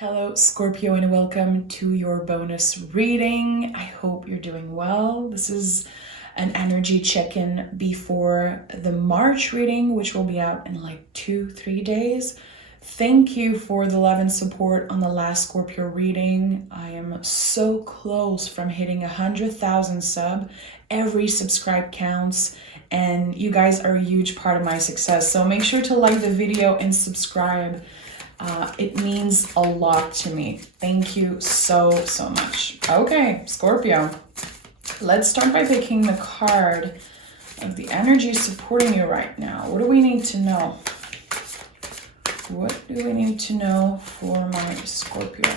Hello, Scorpio, and welcome to your bonus reading. I hope you're doing well. This is an energy check-in before the March reading, which will be out in like 2-3 days. Thank you for the love and support on the last Scorpio reading. I am so close from hitting 100,000 sub. Every subscribe counts, and you guys are a huge part of my success. So make sure to like the video and subscribe. It means a lot to me. Thank you so much. Okay, Scorpio, let's start by picking the card of the energy supporting you right now. What do we need to know? What do we need to know for my Scorpio?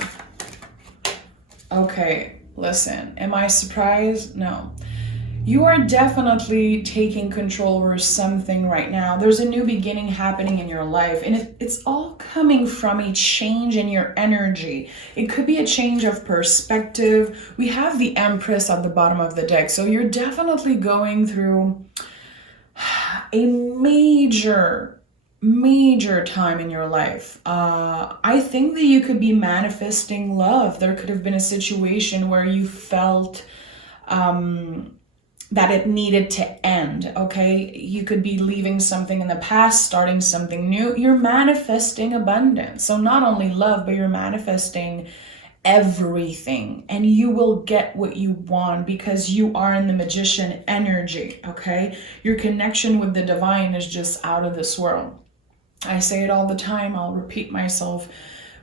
Okay, listen, am I surprised? No. You are definitely taking control over something right now. There's a new beginning happening in your life, and it's all coming from a change in your energy. It could be a change of perspective. We have the Empress at the bottom of the deck, so you're definitely going through a major time in your life. I think that you could be manifesting love. There could have been a situation where you felt that it needed to end, okay? You could be leaving something in the past, starting something new. You're manifesting abundance. So not only love, but you're manifesting everything, and you will get what you want because you are in the magician energy, okay? Your connection with the divine is just out of this world. I say it all the time, I'll repeat myself.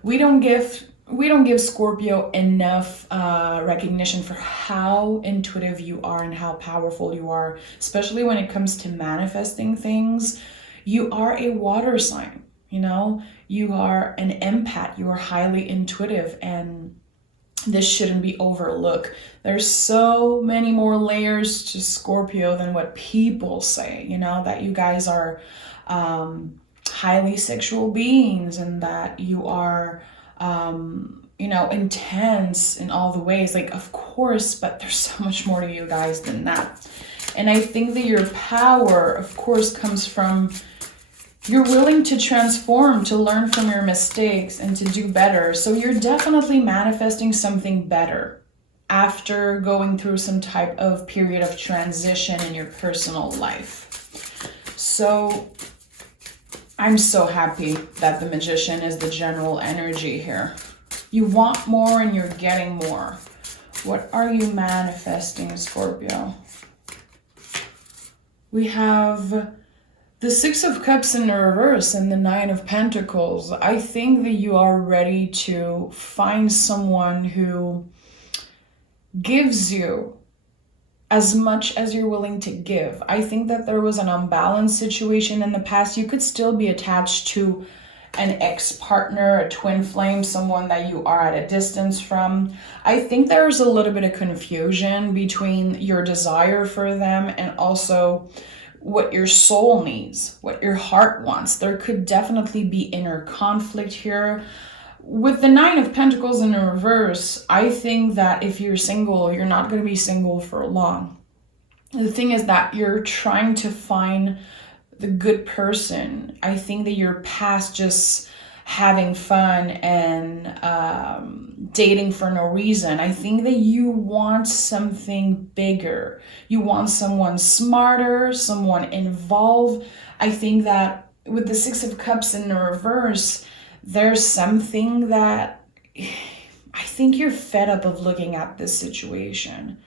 We don't give Scorpio enough recognition for how intuitive you are and how powerful you are, especially when it comes to manifesting things. You are a water sign, you know? You are an empath, you are highly intuitive, and this shouldn't be overlooked. There's so many more layers to Scorpio than what people say, you know, that you guys are highly sexual beings and that you are intense in all the ways, like, of course, but there's so much more to you guys than that. And I think that your power, of course, comes from you're willing to transform, to learn from your mistakes and to do better. So you're definitely manifesting something better after going through some type of period of transition in your personal life. So I'm so happy that the magician is the general energy here. You want more and you're getting more. What are you manifesting, Scorpio? We have the Six of Cups in the reverse and the Nine of Pentacles. I think that you are ready to find someone who gives you as much as you're willing to give. I think that there was an unbalanced situation in the past. You could still be attached to an ex-partner, a twin flame, someone that you are at a distance from. I think there's a little bit of confusion between your desire for them and also what your soul needs, what your heart wants. There could definitely be inner conflict here. With the Nine of Pentacles in the reverse, I think that if you're single, you're not going to be single for long. The thing is that you're trying to find the good person. I think that you're past just having fun and dating for no reason. I think that you want something bigger. You want someone smarter, someone involved. I think that with the Six of Cups in the reverse, there's something that I think you're fed up of looking at this situation.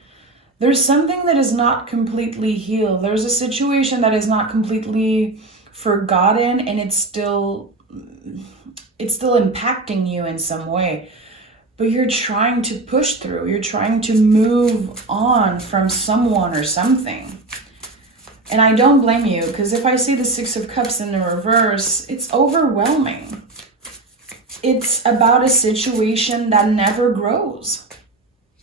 There's something that is not completely healed. There's a situation that is not completely forgotten, and it's still impacting you in some way. But you're trying to push through. You're trying to move on from someone or something. And I don't blame you, because if I see the Six of Cups in the reverse, it's overwhelming. It's about a situation that never grows.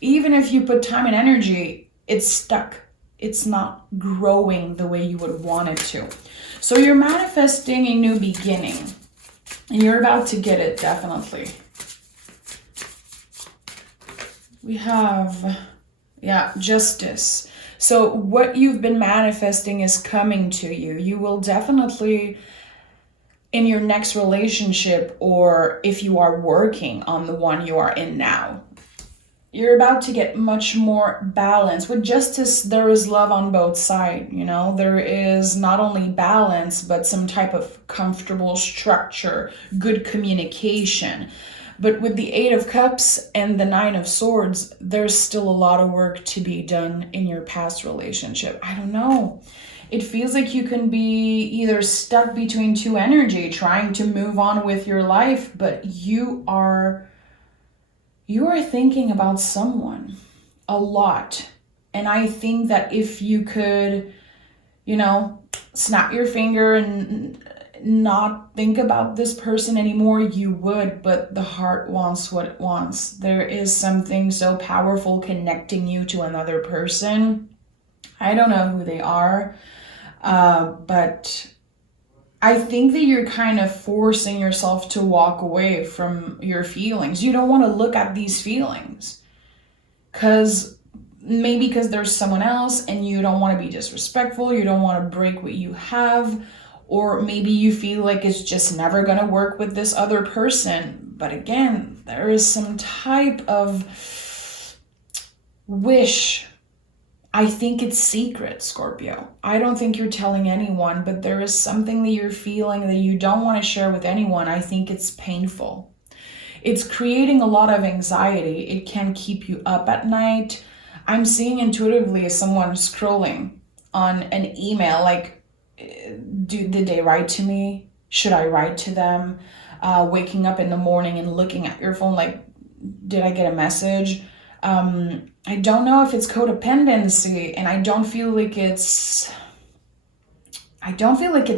Even if you put time and energy, it's stuck. It's not growing the way you would want it to. So you're manifesting a new beginning, and you're about to get it, definitely. We have, justice. So what you've been manifesting is coming to you. You will definitely in your next relationship, or if you are working on the one you are in now. You're about to get much more balance. With justice, there is love on both sides, you know? There is not only balance, but some type of comfortable structure, good communication. But with the Eight of Cups and the Nine of Swords, there's still a lot of work to be done in your past relationship. I don't know. It feels like you can be either stuck between two energy, trying to move on with your life, but you are thinking about someone a lot. And I think that if you could, snap your finger and not think about this person anymore, you would, but the heart wants what it wants. There is something so powerful connecting you to another person. I don't know who they are, but I think that you're kind of forcing yourself to walk away from your feelings. You don't want to look at these feelings because there's someone else and you don't want to be disrespectful. You don't want to break what you have, or maybe you feel like it's just never going to work with this other person. But again, there is some type of wish. I think it's secret, Scorpio. I don't think you're telling anyone, but there is something that you're feeling that you don't want to share with anyone. I think it's painful. It's creating a lot of anxiety. It can keep you up at night. I'm seeing intuitively someone scrolling on an email like, did they write to me? Should I write to them? Waking up in the morning and looking at your phone like, did I get a message? I don't know if it's codependency, and I don't feel like it's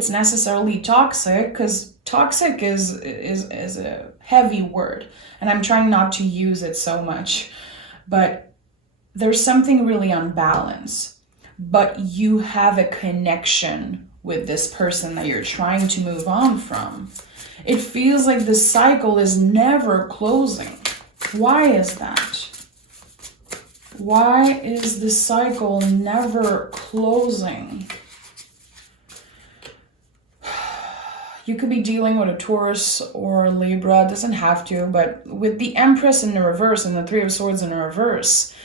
necessarily toxic, because toxic is a heavy word, and I'm trying not to use it so much. But there's something really unbalanced. But you have a connection with this person that you're trying to move on from. It feels like the cycle is never closing. Why is that? Why is the cycle never closing? You could be dealing with a Taurus or a Libra. It doesn't have to, but with the Empress in the reverse and the Three of Swords in the reverse,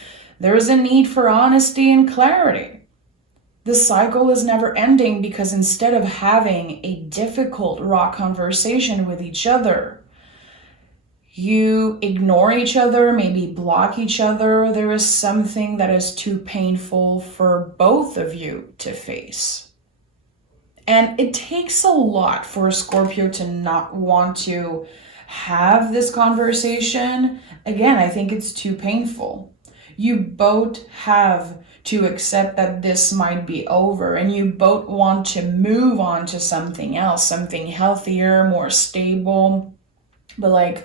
there is a need for honesty and clarity. The cycle is never ending because instead of having a difficult, raw conversation with each other, you ignore each other, maybe block each other. There is something that is too painful for both of you to face. And it takes a lot for a Scorpio to not want to have this conversation. Again, I think it's too painful. You both have to accept that this might be over, and you both want to move on to something else, something healthier, more stable. But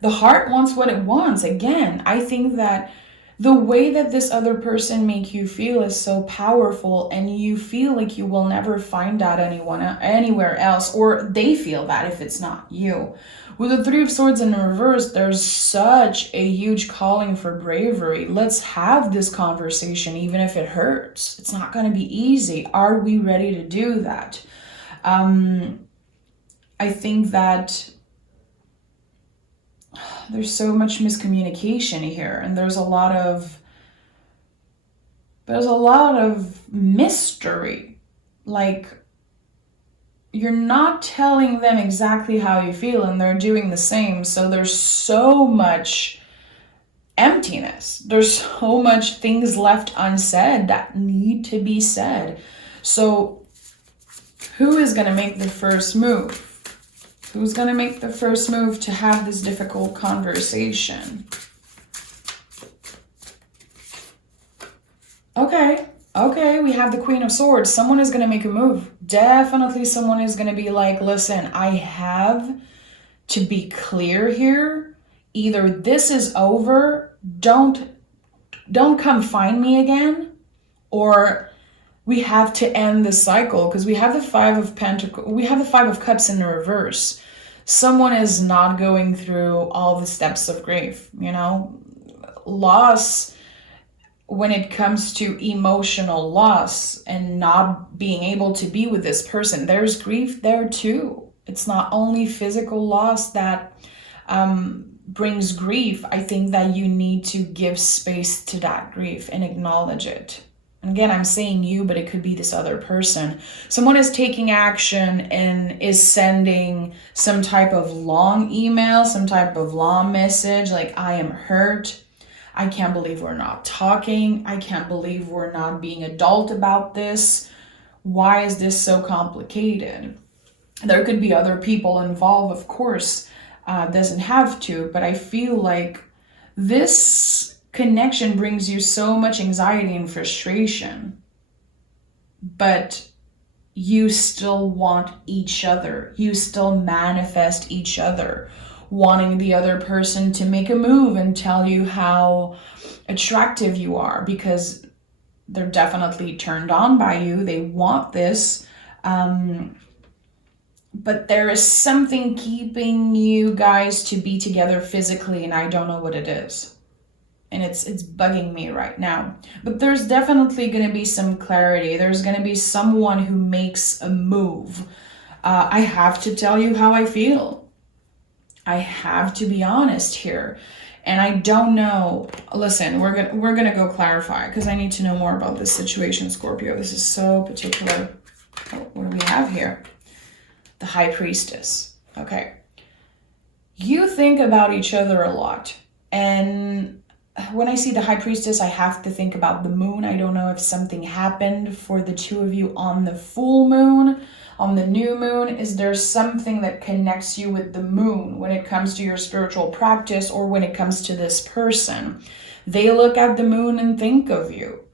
the heart wants what it wants. Again, I think that the way that this other person make you feel is so powerful, and you feel like you will never find that anywhere else, or they feel that if it's not you. With the Three of Swords in the reverse, there's such a huge calling for bravery. Let's have this conversation, even if it hurts. It's not going to be easy. Are we ready to do that? I think that there's so much miscommunication here, and there's a lot of mystery. You're not telling them exactly how you feel, and they're doing the same. So there's so much emptiness. There's so much things left unsaid that need to be said. So who is going to make the first move? Who's going to make the first move to have this difficult conversation? Okay, we have the Queen of Swords. Someone is going to make a move. Definitely someone is going to be like, listen, I have to be clear here. Either this is over, don't come find me again, or we have to end the cycle, because we have the Five of Cups in the reverse. Someone is not going through all the steps of grief, loss. When it comes to emotional loss and not being able to be with this person, there's grief there too. It's not only physical loss that brings grief. I think that you need to give space to that grief and acknowledge it. And again, I'm saying you, but it could be this other person. Someone is taking action and is sending some type of long email, some type of long message, like, I am hurt. I can't believe we're not talking. I can't believe we're not being adult about this. Why is this so complicated? There could be other people involved, of course. Doesn't have to, but I feel like this connection brings you so much anxiety and frustration, but you still want each other. You still manifest each other, wanting the other person to make a move and tell you how attractive you are, because they're definitely turned on by you. They want this. But there is something keeping you guys to be together physically, and I don't know what it is. And it's bugging me right now. But there's definitely going to be some clarity. There's going to be someone who makes a move. I have to tell you how I feel. I have to be honest here. And I don't know. Listen, we're gonna go clarify, because I need to know more about this situation, Scorpio. This is so particular. What do we have here? The High Priestess. Okay. You think about each other a lot. And when I see the High Priestess, I have to think about the moon. I don't know if something happened for the two of you on the full moon, on the new moon. Is there something that connects you with the moon when it comes to your spiritual practice, or when it comes to this person? They look at the moon and think of you.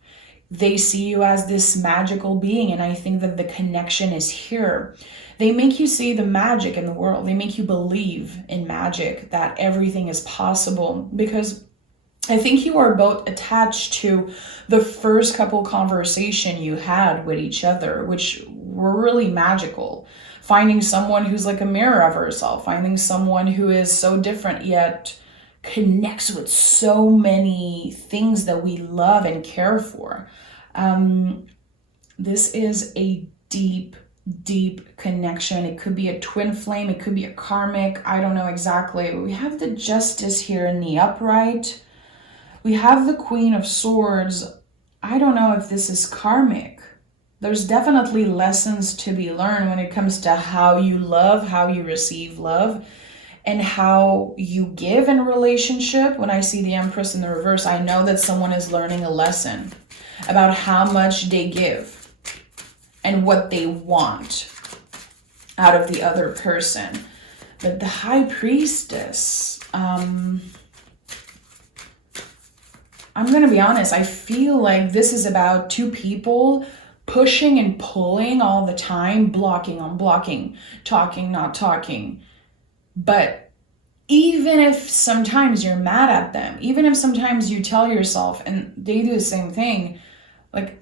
They see you as this magical being, and I think that the connection is here. They make you see the magic in the world. They make you believe in magic, that everything is possible, because I think you are both attached to the first couple conversation you had with each other, which were really magical. Finding someone who's like a mirror of herself, finding someone who is so different yet connects with so many things that we love and care for. This is a deep connection. It could be a twin flame. It could be a karmic. I don't know exactly. We have the Justice here in the upright. We have the Queen of Swords. I don't know if this is karmic. There's definitely lessons to be learned when it comes to how you love, how you receive love, and how you give in a relationship. When I see the Empress in the reverse, I know that someone is learning a lesson about how much they give and what they want out of the other person. But the High Priestess, I'm going to be honest, I feel like this is about two people pushing and pulling all the time, blocking on blocking, talking, not talking. But even if sometimes you're mad at them, even if sometimes you tell yourself, and they do the same thing, like,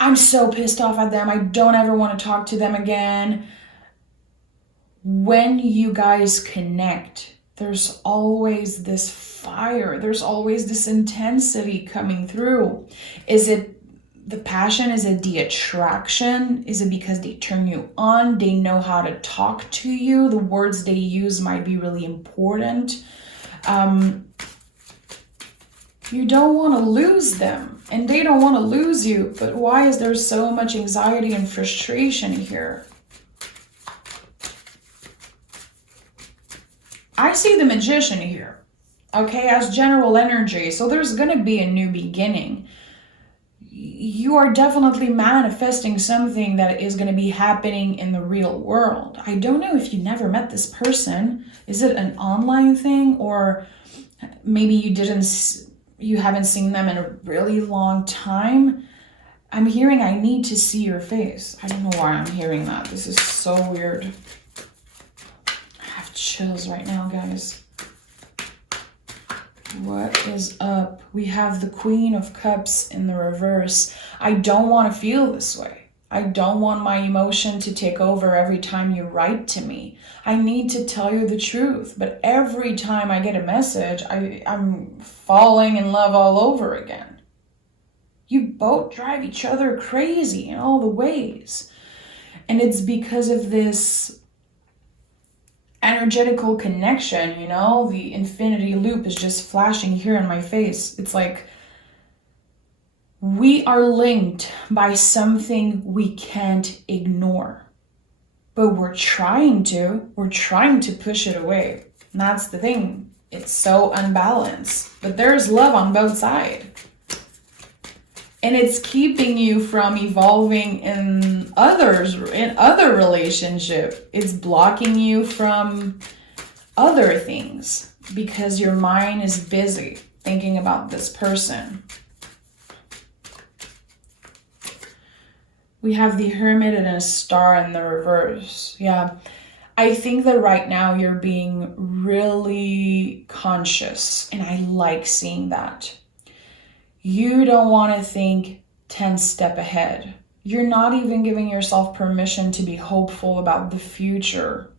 I'm so pissed off at them, I don't ever want to talk to them again. When you guys connect, there's always this fire, there's always this intensity coming through. Is it the passion? Is it the attraction? Is it because they turn you on? They know how to talk to you. The words they use might be really important. You don't want to lose them, and they don't want to lose you. But why is there so much anxiety and frustration here? I see the Magician here, okay, as general energy. So there's going to be a new beginning. You are definitely manifesting something that is going to be happening in the real world. I don't know if you never met this person. Is it an online thing, or maybe you haven't seen them in a really long time? I'm hearing I need to see your face. I don't know why I'm hearing that. This is so weird. I have chills right now, guys. What is up? We have the Queen of Cups in the reverse. I don't want to feel this way. I don't want my emotion to take over every time you write to me. I need to tell you the truth. But every time I get a message, I'm falling in love all over again. You both drive each other crazy in all the ways. And it's because of this energetical connection, you know? The infinity loop is just flashing here in my face. It's like we are linked by something we can't ignore. But we're trying to push it away. And that's the thing. It's so unbalanced. But there's love on both sides. And it's keeping you from evolving in other relationship. It's blocking you from other things because your mind is busy thinking about this person. We have the Hermit and a star in the reverse. Yeah. I think that right now you're being really conscious, and I like seeing that. You don't want to think 10 steps ahead. You're not even giving yourself permission to be hopeful about the future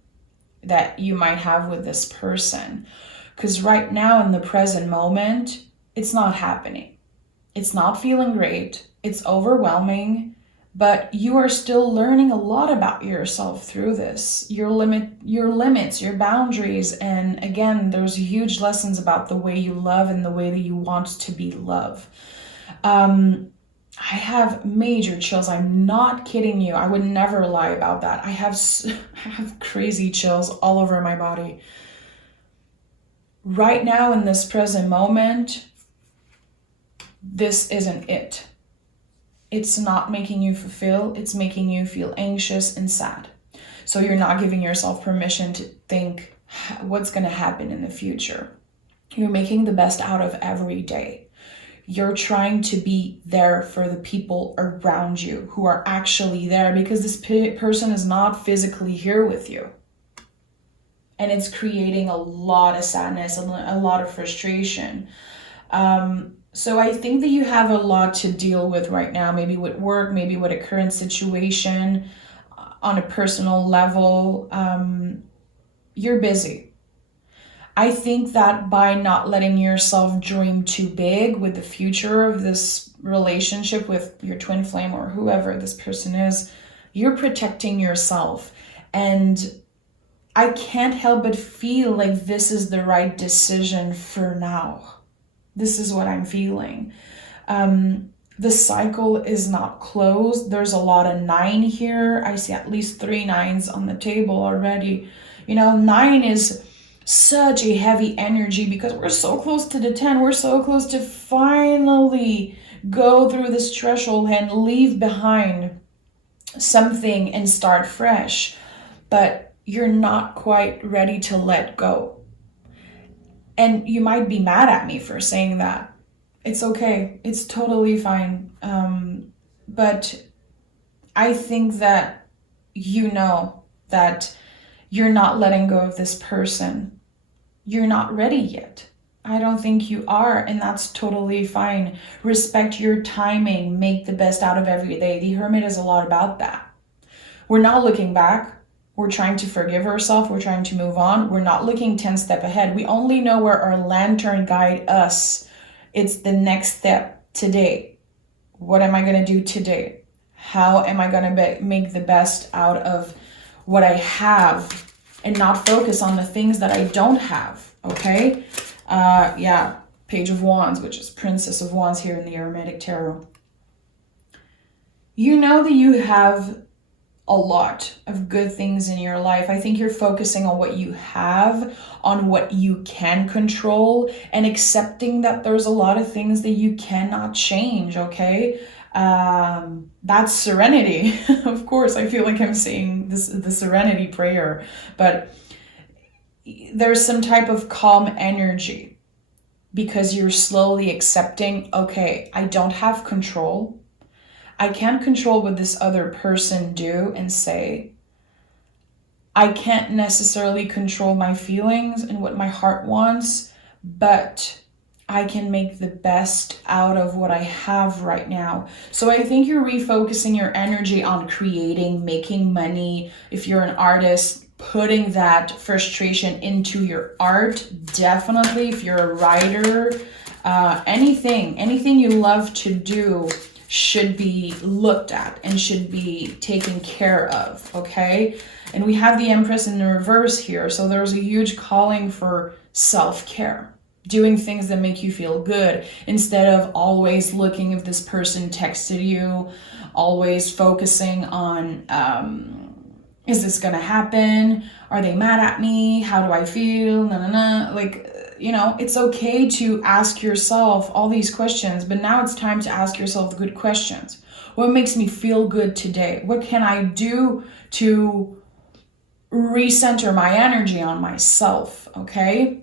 that you might have with this person. Because right now in the present moment, it's not happening. It's not feeling great. It's overwhelming. But you are still learning a lot about yourself through this, your limits, your boundaries. And again, there's huge lessons about the way you love and the way that you want to be loved. I have major chills. I'm not kidding you. I would never lie about that. I have crazy chills all over my body. Right now in this present moment, this isn't it. It's not making you fulfill, it's making you feel anxious and sad. So you're not giving yourself permission to think what's going to happen in the future. You're making the best out of every day. You're trying to be there for the people around you who are actually there, because this person is not physically here with you. And it's creating a lot of sadness and a lot of frustration. So I think that you have a lot to deal with right now, maybe with work, maybe with a current situation on a personal level. You're busy. I think that by not letting yourself dream too big with the future of this relationship with your twin flame or whoever this person is, you're protecting yourself. And I can't help but feel like this is the right decision for now. This is what I'm feeling. The cycle is not closed. There's a lot of 9 here. I see at least 3 9s on the table already. You know, 9 is such a heavy energy because we're so close to the 10. We're so close to finally go through this threshold and leave behind something and start fresh. But you're not quite ready to let go. And you might be mad at me for saying that. It's okay. It's totally fine. But I think that you know that you're not letting go of this person. You're not ready yet. I don't think you are, and that's totally fine. Respect your timing. Make the best out of every day. The Hermit is a lot about that. We're not looking back. We're trying to forgive ourselves. We're trying to move on. We're not looking 10 steps ahead. We only know where our lantern guide us. It's the next step today. What am I going to do today? How am I going to make the best out of what I have and not focus on the things that I don't have? Okay? Page of Wands, which is Princess of Wands here in the Hermetic Tarot. You know that you have a lot of good things in your life. I think you're focusing on what you have, on what you can control, and accepting that there's a lot of things that you cannot change, okay? That's serenity. Of course, I feel like I'm saying the serenity prayer, but there's some type of calm energy because you're slowly accepting, okay, I don't have control. I can't control what this other person do and say. I can't necessarily control my feelings and what my heart wants, but I can make the best out of what I have right now. So I think you're refocusing your energy on creating, making money. If you're an artist, putting that frustration into your art, definitely. If you're a writer, anything you love to do, should be looked at and should be taken care of, okay? And we have the Empress in the reverse here, so there's a huge calling for self-care. Doing things that make you feel good instead of always looking if this person texted you, always focusing on, is this gonna happen? Are they mad at me? How do I feel? Like, you know, it's okay to ask yourself all these questions, but now it's time to ask yourself the good questions. What makes me feel good today? What can I do to recenter my energy on myself, okay?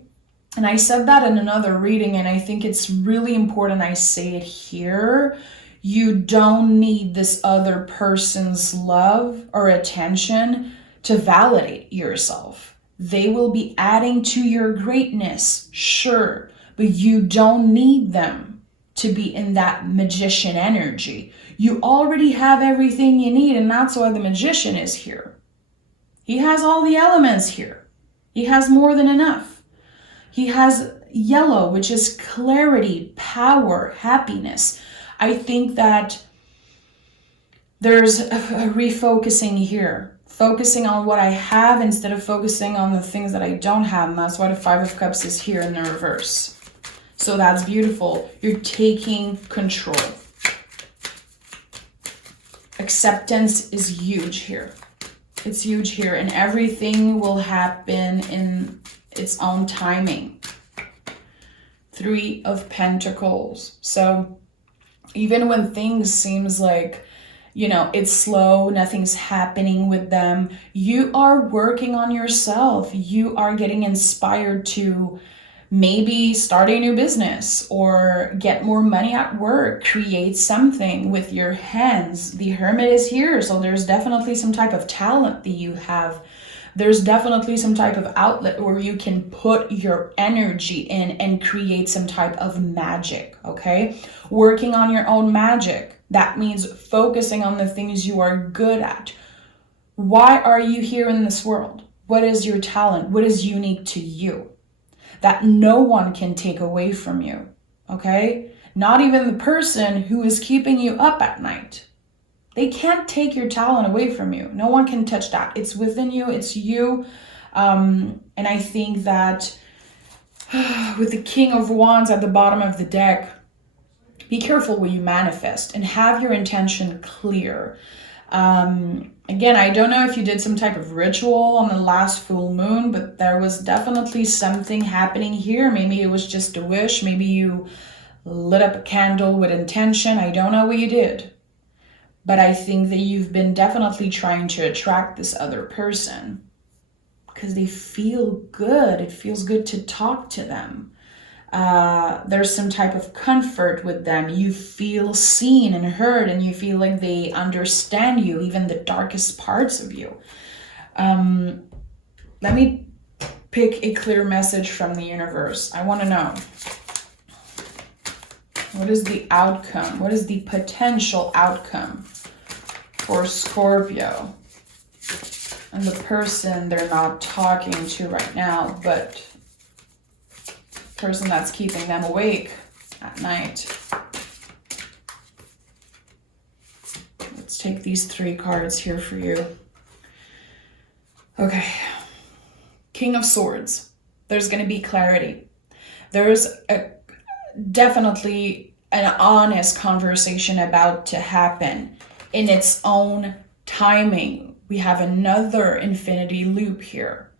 And I said that in another reading, and I think it's really important I say it here. You don't need this other person's love or attention to validate yourself. They will be adding to your greatness, sure, but you don't need them to be in that magician energy. You already have everything you need, and that's why the magician is here. He has all the elements here. He has more than enough. He has yellow, which is clarity, power, happiness. I think that there's a refocusing here. Focusing on what I have instead of focusing on the things that I don't have. And that's why the Five of Cups is here in the reverse. So that's beautiful. You're taking control. Acceptance is huge here. It's huge here. And everything will happen in its own timing. Three of Pentacles. So even when things seems like, you know, it's slow, nothing's happening with them, you are working on yourself. You are getting inspired to maybe start a new business or get more money at work, create something with your hands. The Hermit is here, so there's definitely some type of talent that you have. There's definitely some type of outlet where you can put your energy in and create some type of magic, okay? Working on your own magic. That means focusing on the things you are good at. Why are you here in this world? What is your talent? What is unique to you that no one can take away from you, okay? Not even the person who is keeping you up at night. They can't take your talent away from you. No one can touch that. It's within you. It's you. And I think that with the King of Wands at the bottom of the deck, be careful what you manifest and have your intention clear. Again, I don't know if you did some type of ritual on the last full moon, but there was definitely something happening here. Maybe it was just a wish. Maybe you lit up a candle with intention. I don't know what you did. But I think that you've been definitely trying to attract this other person because they feel good. It feels good to talk to them. There's some type of comfort with them. You feel seen and heard, and you feel like they understand you, even the darkest parts of you. Let me pick a clear message from the universe. I want to know. What is the outcome? What is the potential outcome for Scorpio and the person they're not talking to right now, but person that's keeping them awake at night? Let's take these three cards here for you. Okay. King of Swords. There's going to be clarity. There's definitely an honest conversation about to happen in its own timing. We have another infinity loop here.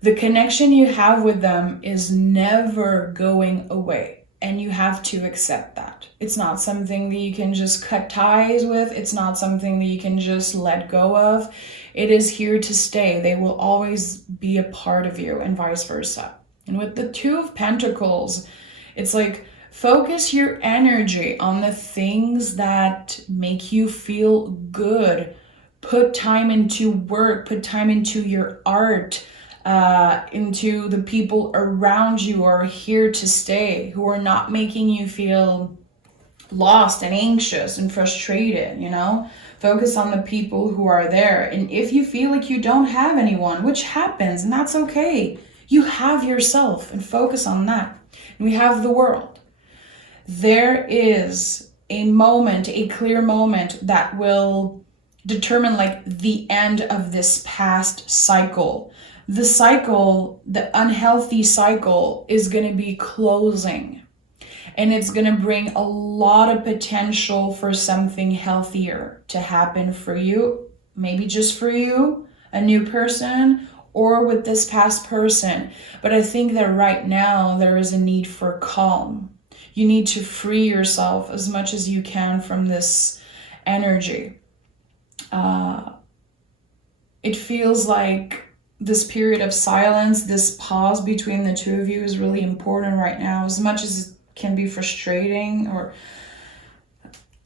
The connection you have with them is never going away, and you have to accept that. It's not something that you can just cut ties with. It's not something that you can just let go of. It is here to stay. They will always be a part of you, and vice versa. And with the Two of Pentacles, it's like focus your energy on the things that make you feel good. Put time into work, put time into your art, into the people around you who are here to stay, who are not making you feel lost and anxious and frustrated, you know? Focus on the people who are there. And if you feel like you don't have anyone, which happens, and that's okay, you have yourself, and focus on that. And we have the World. There is a moment, a clear moment that will determine like the end of this past cycle. The cycle, the unhealthy cycle, is going to be closing, and it's going to bring a lot of potential for something healthier to happen for you, maybe just for you, a new person, or with this past person. But I think that right now there is a need for calm. You need to free yourself as much as you can from this energy. It feels like this period of silence, this pause between the two of you is really important right now. As much as it can be frustrating, or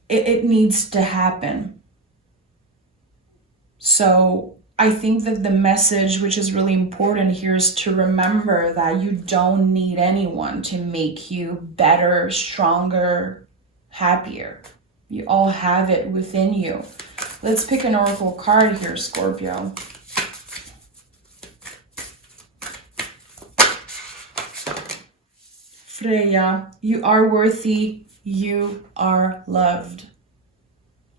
it needs to happen. So I think that the message, which is really important here, is to remember that you don't need anyone to make you better, stronger, happier. You all have it within you. Let's pick an oracle card here, Scorpio. Freya, you are worthy, you are loved.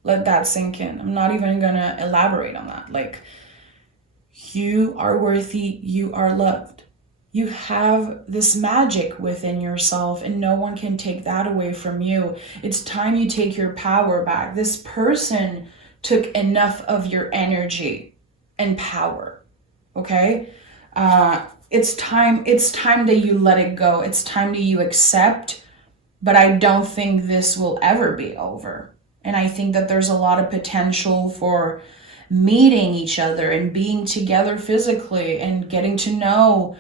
Let that sink in. I'm not even gonna elaborate on that. Like, you are worthy, you are loved. You have this magic within yourself, and no one can take that away from you. It's time you take your power back. This person took enough of your energy and power, okay? It's time that you let it go. It's time that you accept, but I don't think this will ever be over. And I think that there's a lot of potential for meeting each other and being together physically and getting to know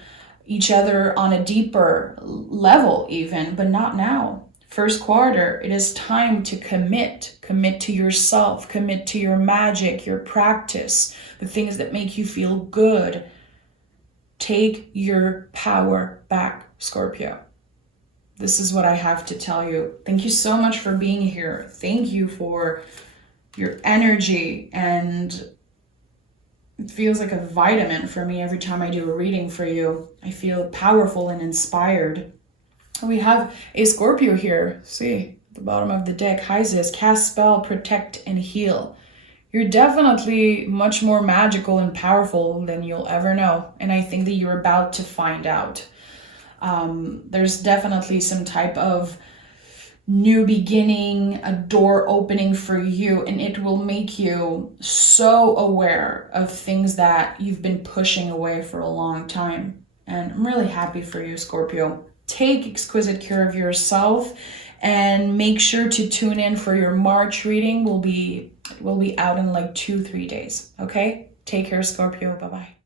each other on a deeper level even, but not now. First quarter, it is time to commit to yourself, commit to your magic, your practice, the things that make you feel good. Take your power back, Scorpio. This is what I have to tell you. Thank you so much for being here. Thank you for your energy, and it feels like a vitamin for me every time I do a reading for you. I feel powerful and inspired. We have a Scorpio here. See, at the bottom of the deck, Hysis, cast spell, protect, and heal. You're definitely much more magical and powerful than you'll ever know. And I think that you're about to find out. There's definitely some type of new beginning, a door opening for you, and it will make you so aware of things that you've been pushing away for a long time. And I'm really happy for you, Scorpio. Take exquisite care of yourself, and make sure to tune in for your March reading. Will be out in like 2-3 days. Okay? Take care, Scorpio. Bye-bye.